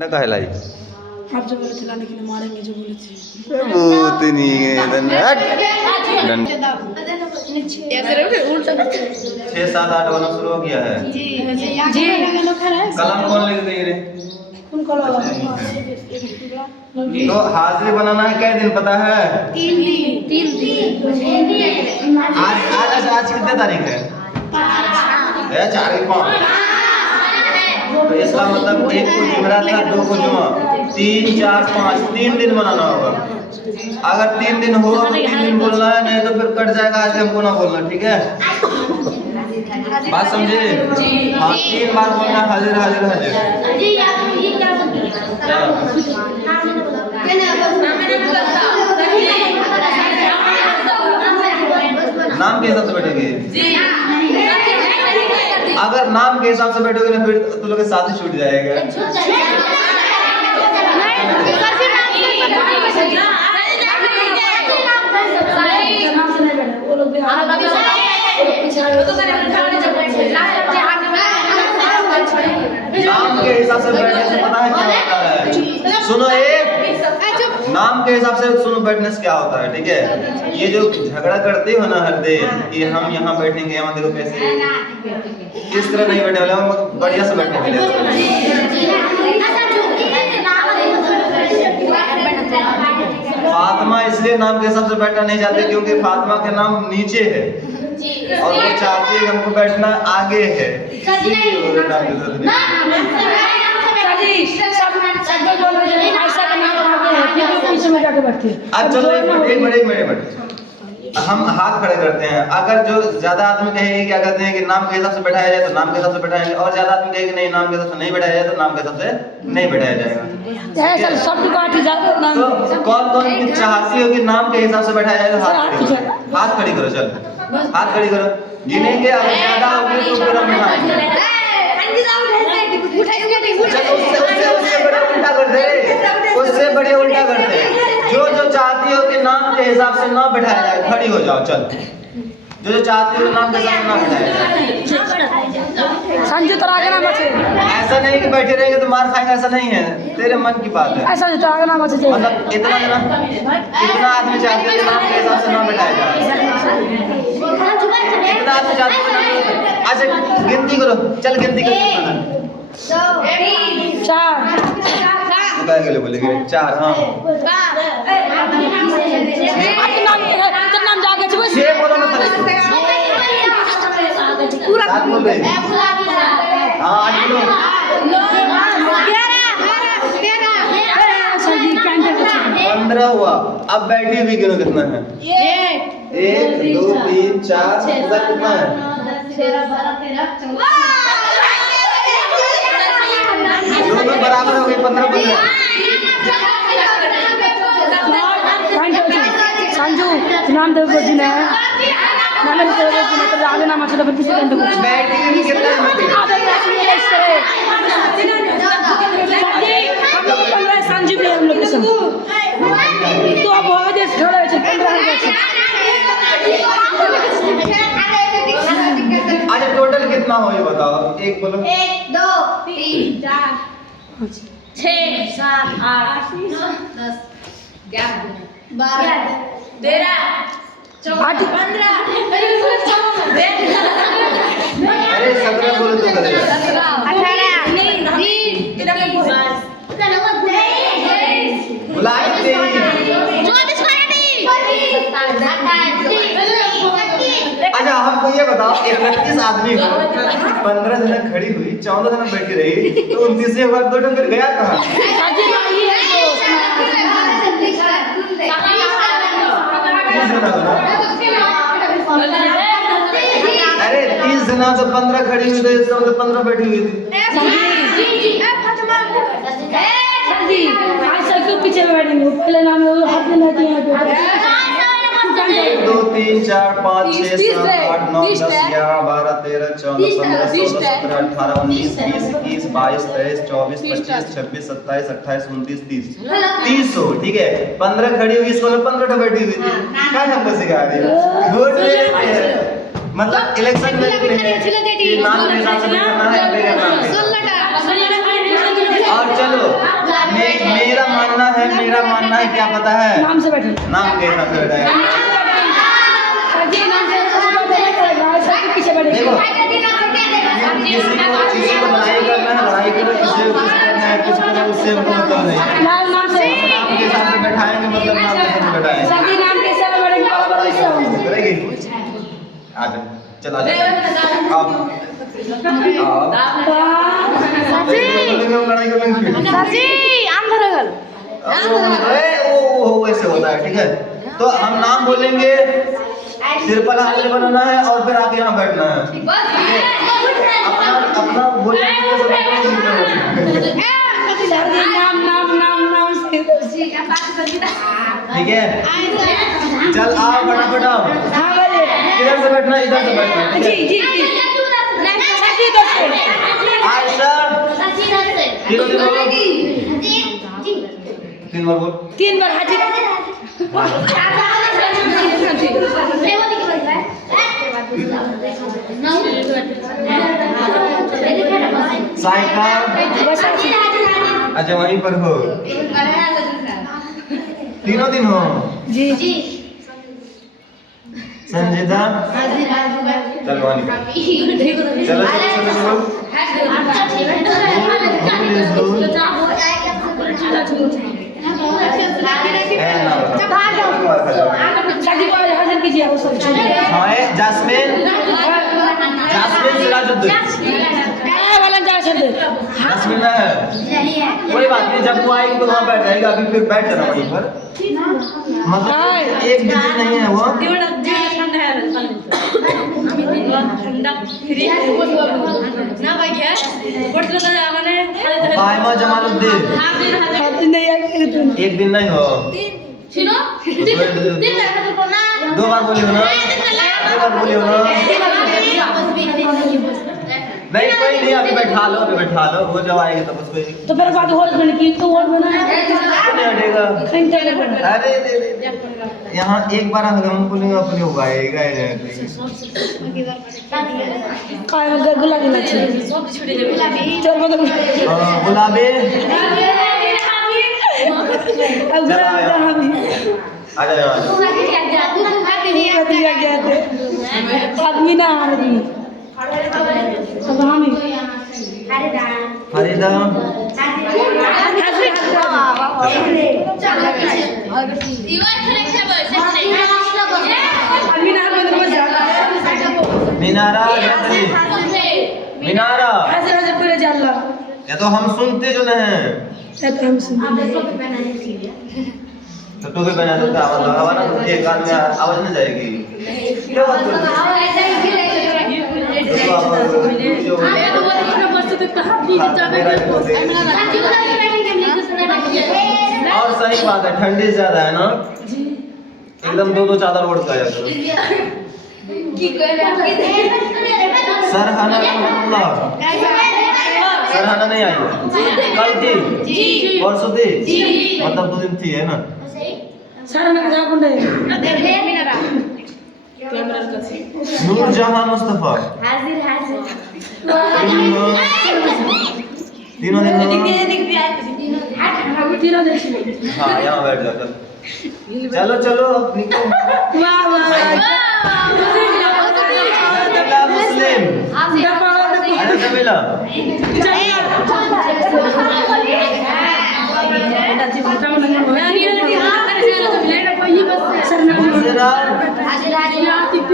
ना कहलाई आप जो बोले थे लाने के लिए मारेंगे जो बोले थे भूत नहीं है उल्टा 6-7-8 वाला शुरू हो गया है जी कलम कौन लिख देंगे रे तो हाजिरी बनाना है कै दिन पता है 3 दिन आज कितने तारीख है 4-5 तो इसका मतलब एक को जुमेरात था 2 को जुमा 3-4-5 3 दिन बनाना होगा अगर 3 दिन हो तो 3 दिन बोलना है नहीं तो फिर कट जाएगा आज हमको ना बोलना ठीक है बात समझे हाँ 3 बार बोलना हाजिर हाजिर हाजिर नाम के हिसाब से बैठोगे अगर नाम के हिसाब से बैठोगे ना फिर तुम लोग के साथ ही छूट जाएगा नाम के हिसाब से बैठने से पता है क्या होता है सुनो नाम के हिसाब से सुनो बैठने से क्या होता है ठीक है ये जो झगड़ा करते हो ना हर दिन कि हम यहाँ बैठेंगे यहाँ देखो कैसे इस तरह नहीं बैठे वाले हम बढ़िया से बैठने के लिए फातिमा इसलिए नाम के हिसाब से बैठना नहीं चाहते क्योंकि फातिमा के नाम नीचे है और वो चाहती है हमको बैठना आगे है चलो एक मिनट हम हाथ खड़े करते हैं अगर जो ज्यादा आदमी कहेंगे क्या कहते हैं कि नाम के हिसाब से बैठाया जाए तो नाम के हिसाब से बैठाएंगे और ज्यादा आदमी कहेंगे नहीं नाम के हिसाब से नहीं बैठाया जाए तो नाम के हिसाब से नहीं बैठाया जाएगा तो कौन चाहती हो कि नाम के हिसाब से बैठाया जाए तो हाथ खड़ी करो चल हाथ खड़ी करो गिनेंगे अगर ज्यादा होगी तो फिर हम बैठाएंगे उससे बड़े उल्टा कर दे जो चाहती हो कि नाम के हिसाब से ना बैठाया जाए खड़ी हो जाओ चल जो चाहती हो नाम के हिसाब से ना बैठाया संजू तो आगे ना बचे ऐसा नहीं कि बैठे रहेंगे तो मार खाएंगे ऐसा नहीं है तेरे मन की बात है ऐसा तो आगे ना बचे मतलब इतना आदमी चाहते हैं कि नाम के हिसाब से ना बैठाया जाए इतना आदमी चाहते हैं अच्छा गिनती करो चल गिनती करो 4 काय के लिए बोलेंगे 4 हाँ नाम जाके 6 बोलो ना पूरा बोल रहे हाँ 8 बोलो 15 हुआ अब बैठी हुई गिनो कितना है 1 2 3 4 कितना है दोनों बराबर हो गए 15 संजू नाम दे बोल ना नाम दे बोल ना आगे नाम अच्छा तो किसी का बैटिंग कितना संजू भी हम लोग के संग तो अब हो गए खड़े है 15 अच्छा टोटल कितना हो ये बताओ एक बोलो 1 2 3 4 6 7 8 9 10 11 12 13 14 15 अरे 17 बोलो तो करेगा 18 बुला के अच्छा हमको ये बताओ 31 आदमी हो 15 जना खड़ी हुई 14 जना बैठी रही तो 29 से बाद 2 फिर गया कहाँ अरे 30 जना तो 15 खड़ी हुई तो इसका मतलब 15 बैठी हुई थी पीछे बैठेंगे पहले नाम हाथ में लगे हैं 2 3 4 5 6 7 8 9 10 11 12 13 14 15 16 17 18 19 20 21 22 23 24 25 26 27 28 29 30 हो ठीक है 15 खड़ी हुई इसको 15 बैठी हुई थी क्या हमको सिखा रही है वोट ले लेते हैं मतलब इलेक्शन में नाम के हिसाब से करना है और चलो क्या पता है? नाम से बैठे नाम के हिसाब से बैठा है। सर जी नाम से सर के पीछे बैठे देखो किसी को लड़ाई करना है लड़ाई करो, किसी को कुछ करना है कुछ करो, उससे हमको मतलब नहीं। लाल नाम से नाम के हिसाब से बैठाएंगे मतलब नाम के हिसाब से बैठाएंगे। सर जी नाम कैसे बैठेंगे बराबर से करेगी आजा चल आजा अब लड़ाई करेंगे साची आम धरो गल वो वैसे होता है। ठीक है तो हम नाम बोलेंगे, सिर पर हाथ बनाना है और फिर आगे यहाँ बैठना है। अपना अपना बोलेंगे सर जी नाम नाम नाम नाम से ठीक है चल आओ फटाफट आओ। हाँ बोलिए इधर से बैठना इधर से बैठना। जी जी जी सर जी इधर से आयशा तीनों दिन बोलो तीन बार बोल 3 बार हाजी साइकिल अच्छा वहीं पर हो तीनों दिन हो जी संजीदा चलो वानी चलो चलो शादी को हाजिर कीजिए वो सब हाँ जास्मिन जास्मिन सिराजुद्दीन वाला जा शब्द जास्मिन है कोई बात नहीं जब वो आएगी तो वहाँ बैठ जाएगा अभी फिर बैठ जाना वहीं पर मतलब एक दिन नहीं है वो आयमा जमालुद्दीन एक दिन नहीं हो दो बार बोली हो ना दो बार बोली हो ना नहीं कोई नहीं अभी बैठा लो वो जब आएगी तब उसको तो मेरे बाद होल बन की तो होल बना है नहीं हटेगा अरे यहाँ एक बार हम बोलेंगे अपनी होगा काय मगर गुलाबी नाची चल मतलब गुलाबी अब गुलाबी हम आ जाओ गया थे आदमी ना आदमी अब हम फरीदा मीनारा मीनारा ये तो हम सुनते जो नहीं तो टोपी पहना तो क्या मतलब हमारा एक कान में आवाज नहीं जाएगी क्या बात कर और सही बात है ठंडी ज्यादा है ना एकदम दो चादर ओढ़ के आया करो। सरहाना नहीं आई कल थी परसों थी मतलब 2 दिन थी है ना सर ना जाकुंडे नूरजहां मुस्तफा तीनों दिन हाँ यहाँ बैठ जा चलो चलो निकलो वाह वाह मुस्लिम अरे जमीला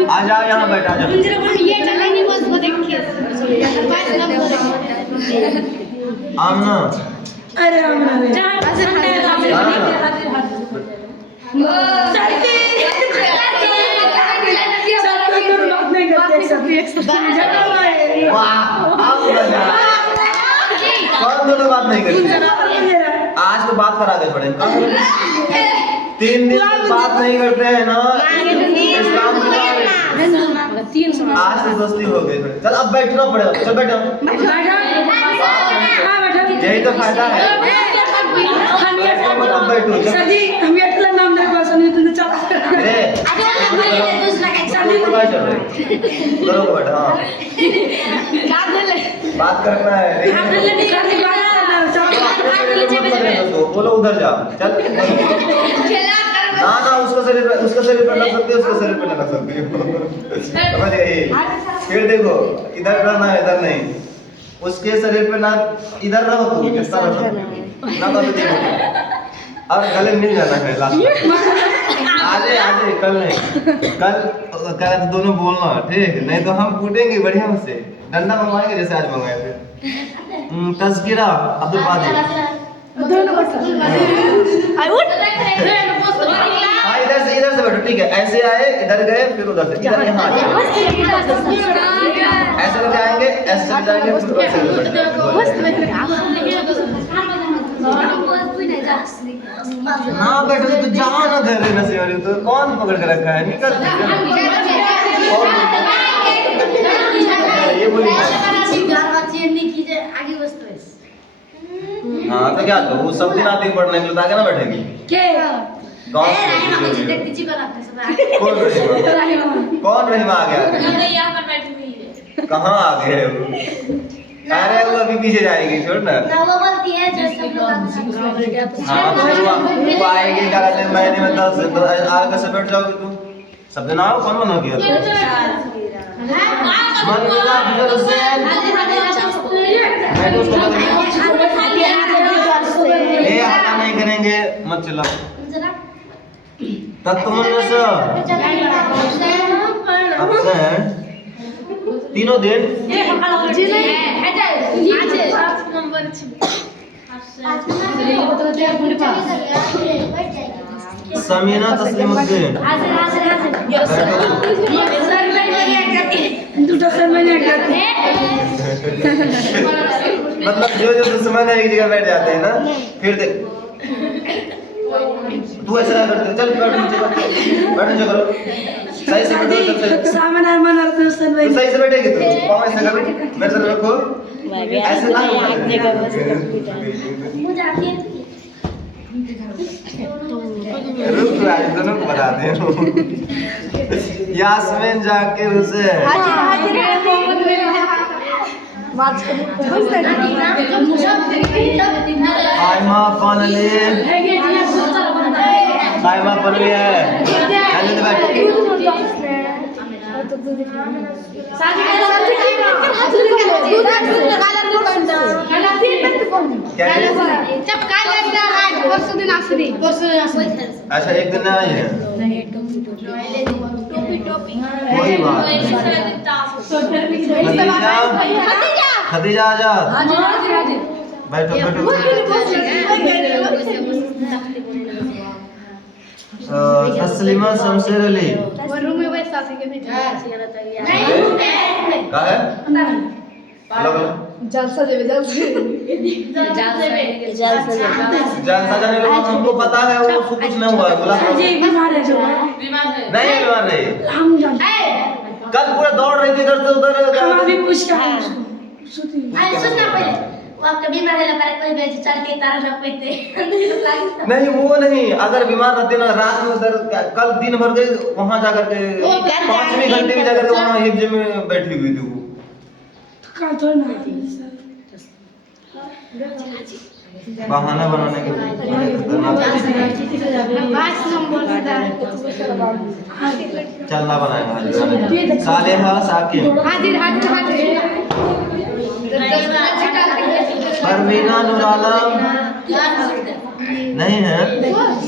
आ जाओ यहाँ बैठा जाओ आमना अरे आमना कौन दोनों बात नहीं करते आज तो बात करा के छोड़े 3 दिन तक बात नहीं करते हैं ना इस्लाम आज से दोस्ती हो गई चल अब बैठना पड़ेगा चल बैठो यही तो फायदा है सर जी हम ये नाम दे पास नहीं तो चल अरे करो बैठ हाँ बात करना है इसको, बोलो उधर जा, चल। ना ना, उसका शरीर पे लग सकती है, उसके शरीर पे नहीं लग सकती। समझ गई? फिर देखो, इधर रहना है, इधर नहीं। उसके शरीर पे ना इधर रहो तुम, कितना रह सकते हो ना, कभी देखो। और गले मिल जाना है लास्ट में। आज कल नहीं, कल क्या कहते दोनों बोलना, ठीक? नहीं तो हम कूटेंगे बढ़िया से, डंडा मंगवाएंगे जैसे आज मंगाए थे। तस्कीरा अब्दुल कादिर, हाँ इधर से बैठो, ठीक है? ऐसे आए, इधर गए, फिर उधर से, इधर यहाँ ऐसे करके आएंगे, ऐसे चले जाएंगे, फिर उधर से ना बैठो तो जाओ ना घर में से, और तो कौन पकड़ के रखा है, निकल। ये बोली हाँ तो क्या, तो वो सब दिन आती है पढ़ने के लिए, आगे ना बैठेगी गाँव से। कौन रहीमा आ गया? कहाँ आ गए वो? अरे वो अभी पीछे जाएगी, छोड़ ना। हाँ वो आएगी, क्या कहते हैं, महीने में 10 दिन, तो आगे कैसे बैठ जाओगे तुम? सब दिन आओ, कौन मना किया? हटा नहीं करेंगे, मत चिल्लाओ। तीनों दिन समीना तस्लीमुद्दीन, मतलब जो दुश्मन है एक जगह बैठ जाते हैं ना, फिर देख तू ऐसा करते, चल बैठ नीचे करो, सही से बैठो, सही से बैठेगी तू, पाँव ऐसे कर, मेरे तरफ रखो, ऐसे ना रुक, आज दोनों को बताते हैं। यास्मीन जाकिर हुसैन, आयमा फानली, आयमा फानली है, अच्छा एक दिन आई है, कोई बात नहीं। खदीजा आजाद, बैठो बैठो। तस्लीमा शमशेर अली, का है जलसा जाने लोग, हमको पता है वो कुछ नहीं हुआ, बोला नहीं बीमार नहीं, कल पूरा दौड़ रही थी इधर से उधर, हम अभी पूछ रहे हैं सुनना पहले, वो आपका बीमार है, लगा कोई बेच चल के तारा ना पीते नहीं, वो नहीं, अगर बीमार रहते ना रात में उधर, कल दिन भर गए वहां जाकर के 5वीं घंटे में जाकर के वहां हिफ्ज में बैठी हुई थी वो, बहाना बनाने के लिए। चलना बनाएगा। सालेहा साकिब, परवीना नूर आलम नहीं है,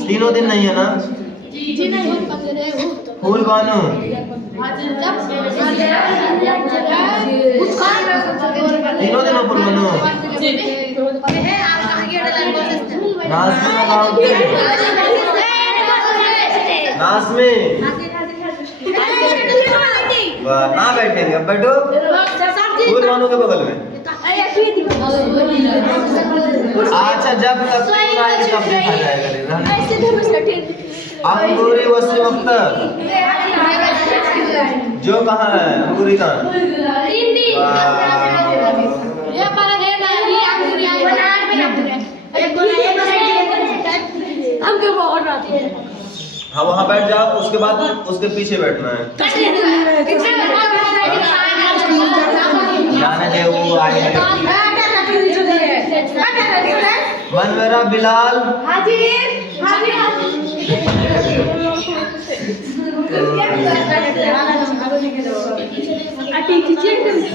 तीनों दिन नहीं है ना। फूल बानो, तीनों दिनों फूल बानो। नाज़मी ना बैठेंगे, अब बैठो फूल बानो के बगल में। अच्छा जब तक आएगी तब देखा जाएगा। अंगूरी वसीम अख्तर, जो कहाँ है अंगूरी का? हाँ वहाँ बैठ जाओ, उसके बाद उसके पीछे बैठना है। जाने दे, वो आएंगे। मनवेरा बिलाल, हाजिर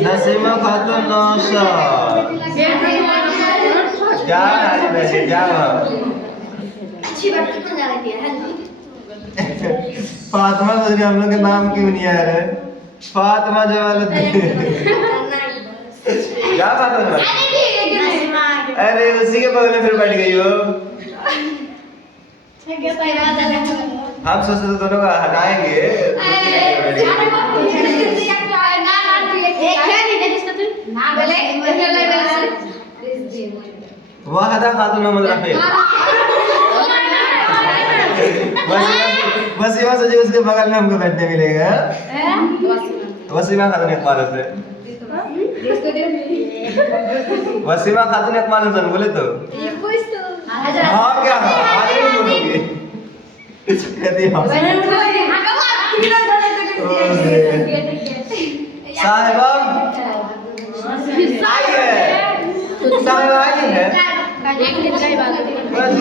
नसीमा खातून नौशाद। क्या हाल है क्या? अच्छी बात तो जा रही है। फातिमा गुजरी हम लोग के नाम क्यों नहीं आ रहे? फातिमा जवाल क्या फातिमा? अरे उसी के बगल में फिर बैठ गई हो। हम सोचते थे दोनों का हटाएंगे। वाहदा खातून मोहम्मद रफी। वसीमा सोचिए उसके बगल में हमको बैठने मिलेगा। वसीमा खातून इकबाल से। वसीमा खातून इकबाल से बोले तो हाँ क्या आज नहीं बोलोगे? कहती हाँ। साहिबा आई है। साहिबा आई है। बस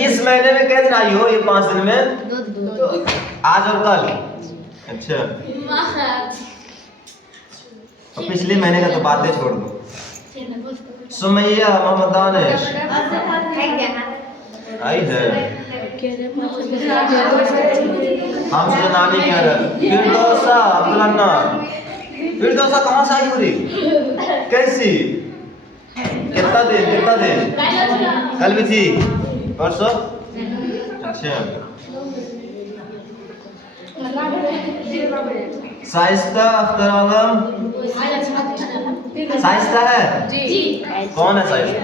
इस महीने में कितने दिन आई हो? ये 5 दिन में आज और कल। अच्छा और पिछले महीने का तो बातें छोड़ दो। सुमैया मोहम्मद दानिश आई है। हम से नानी कह रहे फिरदौसा अब्दुल्ला। फिरदौसा कहाँ से आई हो रही? कैसी? कितना दिन? कल भी थी, परसों? अच्छा साइस्ता अख्तर आलम। साइस्ता है जी। कौन है साइस्ता?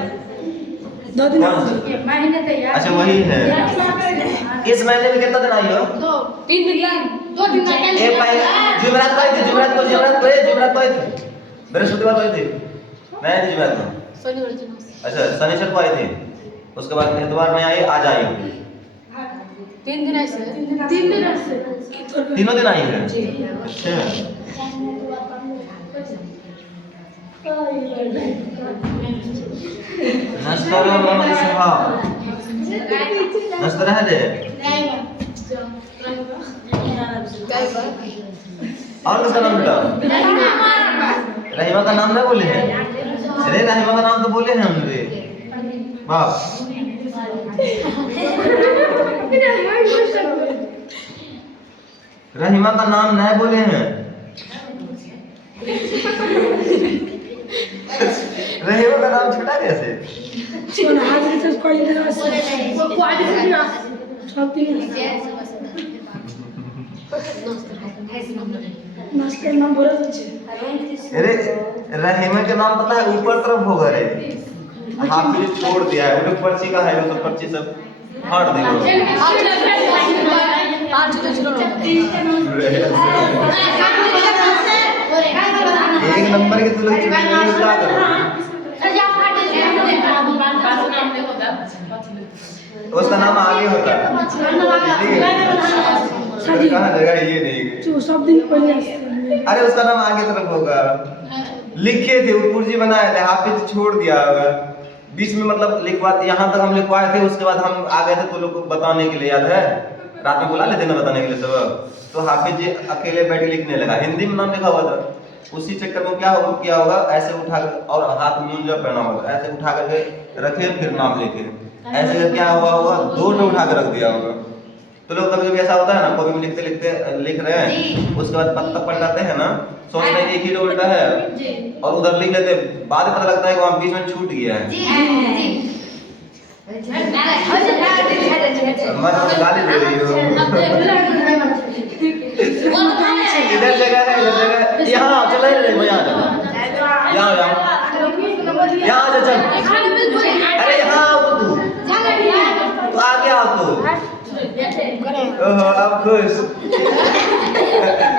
2 दिन अच्छा वही है। इस महीने में कितना दिन आई हो? 3 दिन 2 दिन एक जुमेरात को आई थी। जुमेरात को आई थी। बृहस्पतिवार को आई थी। नहीं जुमेरात को। अच्छा शनिवार को आई थी। उसके बाद इतवार में आई, आज आई। 3 दिन ऐसे 3 दिन आई है। अच्छा नस्तरा मोहम्मद इस्हाक। नस्तरा है दे और किसका नाम बेटा? रहीमा का नाम नहीं बोले हैं? अरे रहीमा का नाम तो बोले हैं हमने। बाप रहीमा का नाम नहीं बोले हैं। रहीमा का नाम छोटा कैसे? अरे रहीमा के नाम पता है ऊपर तरफ होगा रे। हाफिज छोड़ दिया है। वो पर्ची का है, वो सब पर्ची सब फाड़ देंगे। एक नंबर के तुम उसका नाम आगे होता है। कहाँ जगह ये नहीं सब दिन पहले। अरे उसका नाम आगे तरफ होगा। लिखे थे वो पुर्जी बनाए थे, हाफिज छोड़ दिया होगा बीच में। मतलब लिखवा यहाँ तक हम लिखवाए थे। उसके बाद हम आ गए थे तो लोग को बताने के लिए, याद है रात में बुला लेते ना बताने के लिए सब। तो हाफिज जी अकेले बैठे लिखने लगा। हिंदी में नाम लिखा हुआ था। उसी चक्कर में क्या होगा ऐसे उठा और हाथ मुंजा पहना होगा, ऐसे उठा करके रखे फिर नाम लिखे। ऐसे करके क्या हुआ होगा 2 उठा कर रख दिया होगा। तो लोग कभी कभी ऐसा होता है ना, कॉपी में लिखते लिखते लिख रहे हैं, उसके बाद पत्ता पलटाते हैं ना, सोचते हैं एक ही उल्टा है और उधर लिख लेते, बाद में पता लगता है कि वहाँ बीच में छूट गया है। गाली दे रही हो। इधर जगह है, इधर जगह। यहाँ चल रहे मैं यहाँ आ चल। अरे यहाँ आओ तू आगे आओ तू। ओहो अब खुश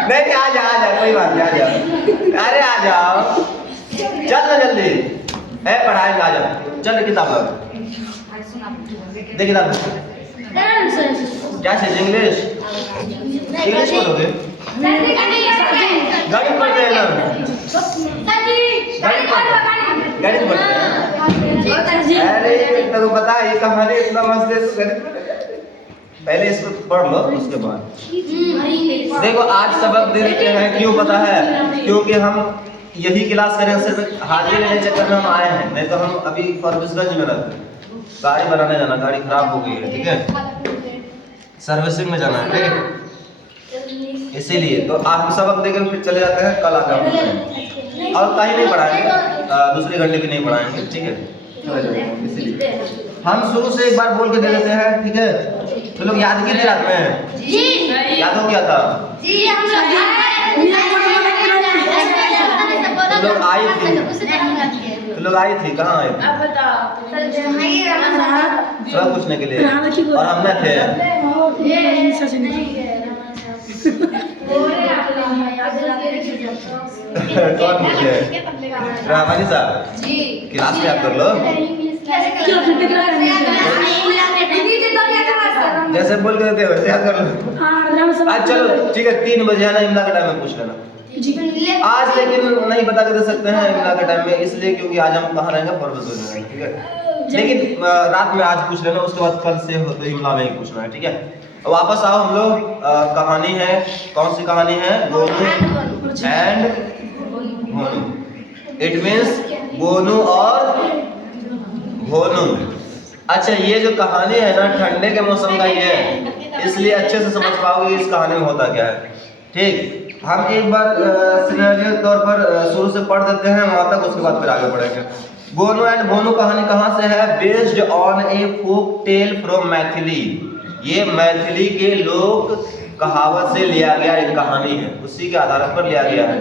नहीं, आ जा कोई बात नहीं, आ जा। अरे आ जाओ, चल ना जल्दी है, पढ़ाएंगे। आ जा चल किताब देख। किताब क्या चीज? इंग्लिश पढ़ोगे? गणित पढ़ते हैं ना। गणित पढ़ते हैं? अरे तो पता है ये कहानी इतना मस्त है, तो गणित पहले इसको पढ़ लो उसके बाद देखो। आज सबक दे देते हैं, क्यों पता है? क्योंकि हम यही क्लास करें, सिर्फ हाजिरी लेने चक्कर में हम आए हैं, नहीं तो हम अभी फॉरबिसगंज में रहते हैं। गाड़ी बनाने जाना, गाड़ी खराब हो गई है, ठीक है, सर्विसिंग में जाना है, ठीक है, इसीलिए तो आज हम सबक देकर फिर चले जाते हैं, कल आकर और कहीं नहीं पढ़ाएंगे, दूसरे घंटे भी नहीं पढ़ाएंगे, ठीक है। इसीलिए हम शुरू से एक बार बोल के दे देते हैं, ठीक है। तो लोग याद किए थे रात में? याद हो गया था? तो लोग आई थी, तो लोग आई थी, कहाँ आई थी? सब पूछने के लिए, और हम न थे। कौन पूछे? रामानी साहब क्लास में याद कर लो, जैसे बोल के देते वैसे याद कर लो। आज चलो ठीक है, 3 बजे है ना, इमला के टाइम में पूछ लेना आज, लेकिन नहीं बता के दे सकते हैं इमला के टाइम में, इसलिए क्योंकि आज हम कहाँ रहेंगे, फॉरबिसगंज में, ठीक है। लेकिन रात में आज पूछ लेना, उसके बाद कल से हो तो इमला में ही पूछना है, ठीक है। वापस आओ हम लोग, कहानी है, कौन सी कहानी है? गोनू एंड भोनू। इट मीन्स गोनू और भोनू। अच्छा, ये जो कहानी है ना, ठंडे के मौसम का ही है, इसलिए अच्छे से समझ पाओगे इस कहानी में होता क्या है, ठीक। हम एक बार सिनेरियो के तौर पर शुरू से पढ़ देते हैं वहां तक, उसके बाद फिर आगे बढ़ेंगे। गोनू एंड भोनू कहानी कहाँ से है? Based on a folk tale from Maithili. ये मैथिली के लोक कहावत से लिया गया एक कहानी है, उसी के आधार पर लिया गया है,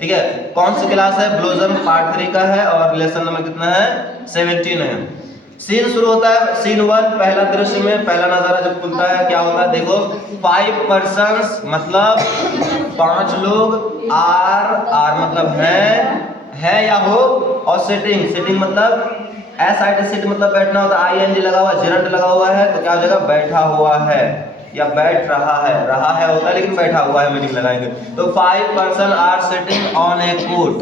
ठीक है। कौन सी क्लास है? ब्लोसम पार्ट 3 का है, और लेसन नंबर कितना है? 17 है। सीन शुरू होता है, सीन 1, पहला दृश्य में पहला नजारा जब खुलता है क्या होता है देखो। 5 पर्सन्स मतलब 5 लोग, आर मतलब है या हो, और सिटिंग मतलब सिट मतलब बैठना होता है, ING लगा हुआ, जेरंड लगा हुआ है, तो क्या हो जाएगा? बैठा हुआ है या बैठ रहा है होता है, लेकिन बैठा हुआ है मीनिंग लगाएंगे। तो 5 person are sitting on a court.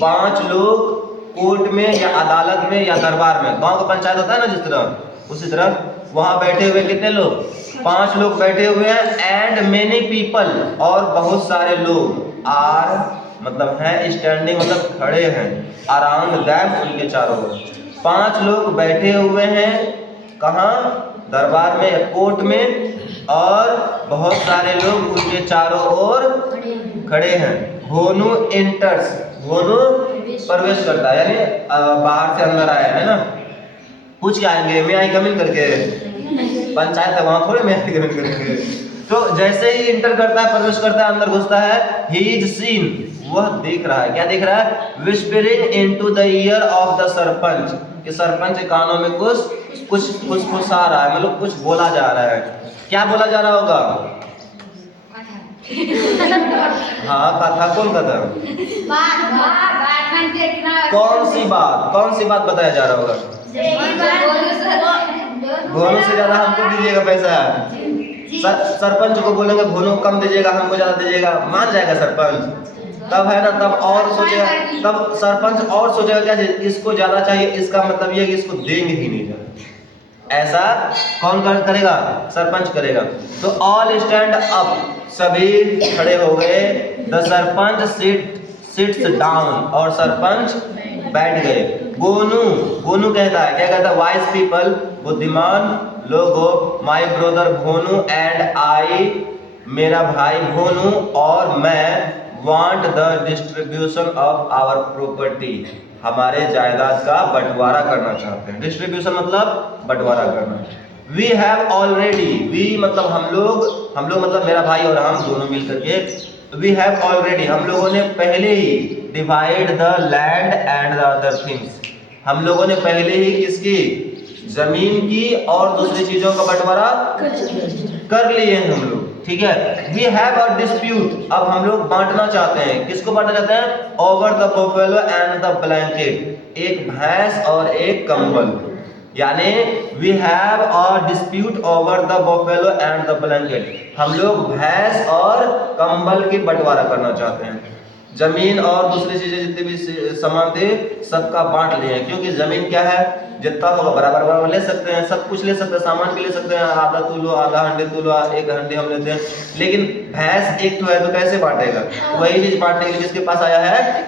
5 लोग कोर्ट में या अदालत में या दरबार में, गांव का पंचायत होता है ना जिस तरह, उसी तरह वहां बैठे हुए कितने लोग? 5 लोग बैठे हुए हैं। एंड मेनी पीपल, और बहुत सारे लोग, आर मतलब है, स्टैंडिंग मतलब खड़े हैं, अराउंड दैम उनके चारों ओर। 5 लोग बैठे हुए हैं, कहाँ? दरबार में या कोर्ट में, और बहुत सारे लोग उनके चारों ओर खड़े हैं। भोनू एंटर्स, भोनू प्रवेश करता है, यानी बाहर से अंदर आया है ना। पूछ के आएंगे, मैं आई कमिंग करके, पंचायत है वहां थोड़े मैं आई कमिंग करके। तो जैसे ही इंटर करता है, प्रवेश करता है, अंदर घुसता है, ही इज सीन, वह देख रहा है, क्या देख रहा है? Whispering into the year of the sarpanch, कि सरपंच के कानों में कुछ फुसफुसा रहा है, मतलब कुछ बोला जा रहा है। क्या बोला जा रहा होगा? हाँ, कथा। कौन कथा? कौन सी बात बताया जा रहा होगा? भोनू से ज्यादा हमको दीजिएगा पैसा। सरपंच को बोलेंगे भोनू कम दीजिएगा, हमको ज्यादा दीजिएगा, मान जाएगा सरपंच? तब है ना, तब और सोचेगा, तब सरपंच और सोचेगा क्या इसको ज्यादा चाहिए, इसका मतलब ये कि इसको देंगे ही नहीं ज्यादा। ऐसा कौन करेगा? सरपंच करेगा। तो ऑल स्टैंड अप, सभी खड़े हो गए। द सरपंच सिट्स डाउन, और सरपंच बैठ गए। गोनू कहता है, क्या कहता है? वाइज पीपल, बुद्धिमान लोगों, my brother Bhonu and I, मेरा भाई भोनू और मैं, want the distribution of our property, हमारे जायदाद का बंटवारा करना चाहते हैं। डिस्ट्रीब्यूशन मतलब बंटवारा करना। वी हैव ऑलरेडी, वी मतलब हम लोग मतलब मेरा भाई और हम दोनों मिलकर के, वी हैव ऑलरेडी, हम लोगों ने पहले ही, divide the land and the other things, हम लोगों ने पहले ही किसकी? जमीन की और दूसरी चीजों का बंटवारा कर लिए हैं हम लोग, ठीक है। वी हैव अ डिस्प्यूट, अब हम लोग बांटना चाहते हैं। किसको बांटना चाहते हैं? Over the buffalo and the blanket, एक भैंस और एक कंबल, यानी we have a dispute over the buffalo and the blanket, हम लोग भैंस और कंबल की बंटवारा करना चाहते हैं। जमीन और दूसरी चीजें जितने भी सामान थे सबका बांट लिए हैं, क्योंकि जमीन क्या है, जितना होगा बराबर बराबर ले सकते हैं, सब कुछ ले सकते हैं, सामान भी ले सकते हैं, आधा तू लो, आधा हंडे तू लो, एक हंडे हम लेते हैं। लेकिन भैंस एक तो है तो कैसे बांटेगा? वही चीज बांटने के लिए किसके पास आया है?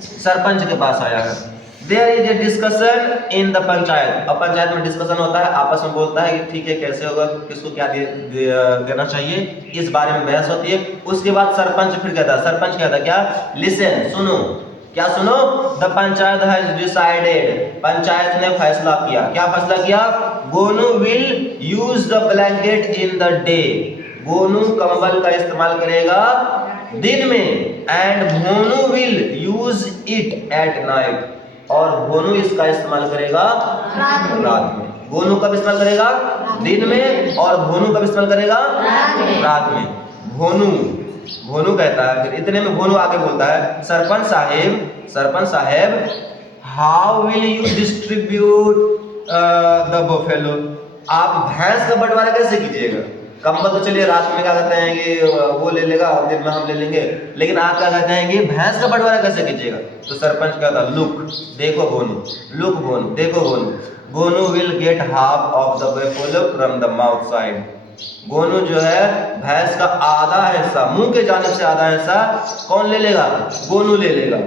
सरपंच के पास आया है। There is a discussion in the panchayat. अब पंचायत में डिस्कशन होता है, आपस में बोलता है कि ठीक है कैसे होगा, किसको क्या देना चाहिए, इस बारे में बहस होती है। उसके बाद सरपंच फिर कहता है, सरपंच कहता है क्या, लिसन, सुनो, क्या सुनो, the panchayat has decided, panchayat ने फैसला किया, क्या फैसला किया, Gonu will use the blanket in the day, Gonu कंबल का इस्तेमाल करेगा दिन में, एंड भोनू will use it at night, और भोनू इसका इस्तेमाल करेगा रात में। भोनू कब इस्तेमाल करेगा? दिन में, और भोनू कब इस्तेमाल करेगा? रात में। भोनू कहता है, फिर इतने में भोनू आगे बोलता है, sarpanch saheb, how will you distribute the buffalo, आप भैंस का बंटवारा कैसे कीजिएगा? कंबल तो चलिए रात में क्या कहते हैं कि वो ले लेगा और दिन में हम ले लेंगे, लेकिन आप क्या कहते हैं कि भैंस का बंटवारा कैसे कीजिएगा? तो सरपंच कहता, लुक, देखो भोनू, लुक भोनू, देखो भोनू, Gonu will get half of the buffalo from the mouth side, Gonu जो है भैंस का आधा हिस्सा, मुंह के जानिब से आधा हिस्सा कौन ले लेगा? गोनू ले लेगा।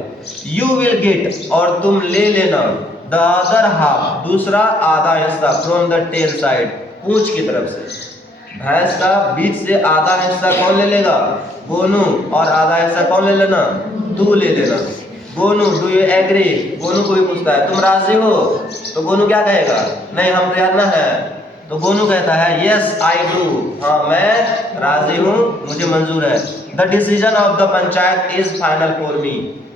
यू विल गेट, और तुम ले लेना, द अदर हाफ, दूसरा आधा हिस्सा, फ्रॉम द टेल साइड, पूंछ की तरफ से। भैंस का बीच से आधा हिस्सा कौन ले लेगा? गोनू, और आधा हिस्सा कौन ले लेना? तू ले लेना। Gonu, do you agree, Gonu को भी पूछता है, तुम राजी हो? तो गोनू क्या कहेगा? नहीं, हम तैयार ना है। तो गोनू कहता है, यस आई डू, हाँ मैं राजी हूँ, मुझे मंजूर है। The decision of the panchayat is final for me,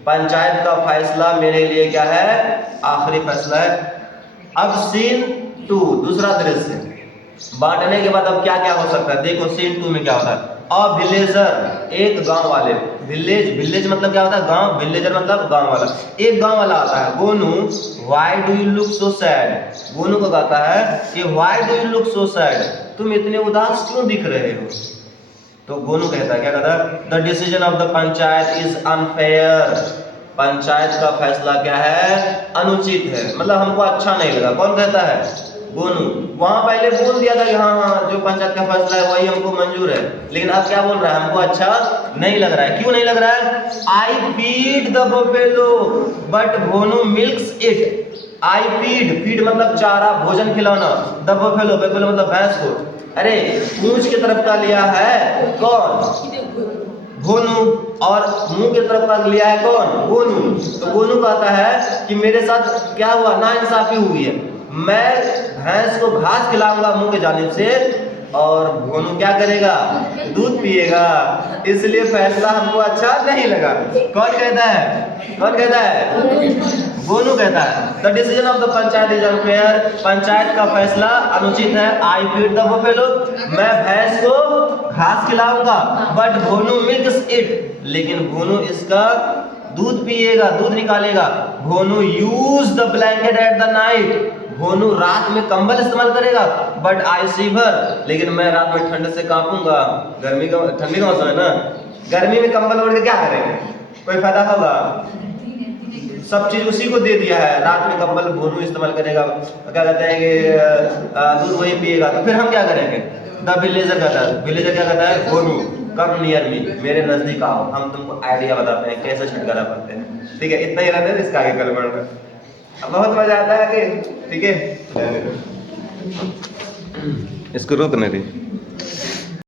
panchayat का फैसला मेरे लिए क्या है? आखिरी फैसला है। अब सीन 2, दूसरा दृश्य, बांटने के बाद अब क्या क्या हो सकता है, देखो सीन 2 में क्या होता है। अ विलेजर, एक गांव वाले, विलेज मतलब क्या होता है? गांव, विलेजर मतलब गांव वाला। एक गांव वाला आता है, Gonu, why do you look so sad, Gonu को कहता है कि why do you look so sad, तुम इतने उदास क्यों दिख रहे हो? तो गोनू कहता है, क्या कहता है, the decision of the panchayat is unfair, panchayat का फैसला क्या है? अनुचित है, मतलब हमको अच्छा नहीं लगा। कौन कहता है? गोनू। वहां पहले बोल दिया था कि हाँ जो पंचायत का फैसला है वही हमको मंजूर है, लेकिन अब क्या बोल रहा है? हमको अच्छा नहीं लग रहा है। क्यों नहीं लग रहा है? I feed the buffalo but भोनू मिल्क्स इट, आई फीड मतलब चारा, भोजन खिलाना, द बफेलो मतलब भैंस को, अरे पूंछ की तरफ का लिया है कौन? भोनू, और मुंह की तरफ का लिया है कौन? गोनू। तो गोनू कहता है कि मेरे साथ क्या हुआ? नाइंसाफी हुई है, मैं भैंस को घास खिलाऊंगा मुंह के जानिब से, और भोनू क्या करेगा? दूध पिएगा, इसलिए फैसला हमको अच्छा नहीं लगा। कौन कहता है? कौन कहता है? गोनू कहता है, the decision of the panchayat is unfair, panchayat का फैसला अनुचित है। आई फीड द बफेलो, मैं भैंस को घास खिलाऊंगा, बट भोनू मिल्क्स इट, लेकिन भोनू इसका दूध पिएगा, दूध निकालेगा। भोनू use the blanket at the night, भोनू रात में कंबल इस्तेमाल करेगा, बट आई शिवर, लेकिन मैं रात में ठंड से कांपूंगा। ठंडी का मौसम है ना, गर्मी में कंबल ओढ़ के क्या करेंगे? कोई फायदा होगा? सब चीज उसी को दे दिया है, रात में कंबल भोनू इस्तेमाल करेगा, क्या कहते हैं कि दूध वही पिएगा, तो फिर हम क्या करेंगे? द विलेजर कहता है, विलेजर क्या कहता है? भोनू कम नियर मी, मेरे नजदीक आओ, हम तुमको आइडिया बताते हैं कैसे छुटकारा पाते हैं। ठीक है, इतना ही रहता है, इसका आगे कल बढ़ना। अब बहुत मजा आता है कि ठीक है, इसको रोकने दी।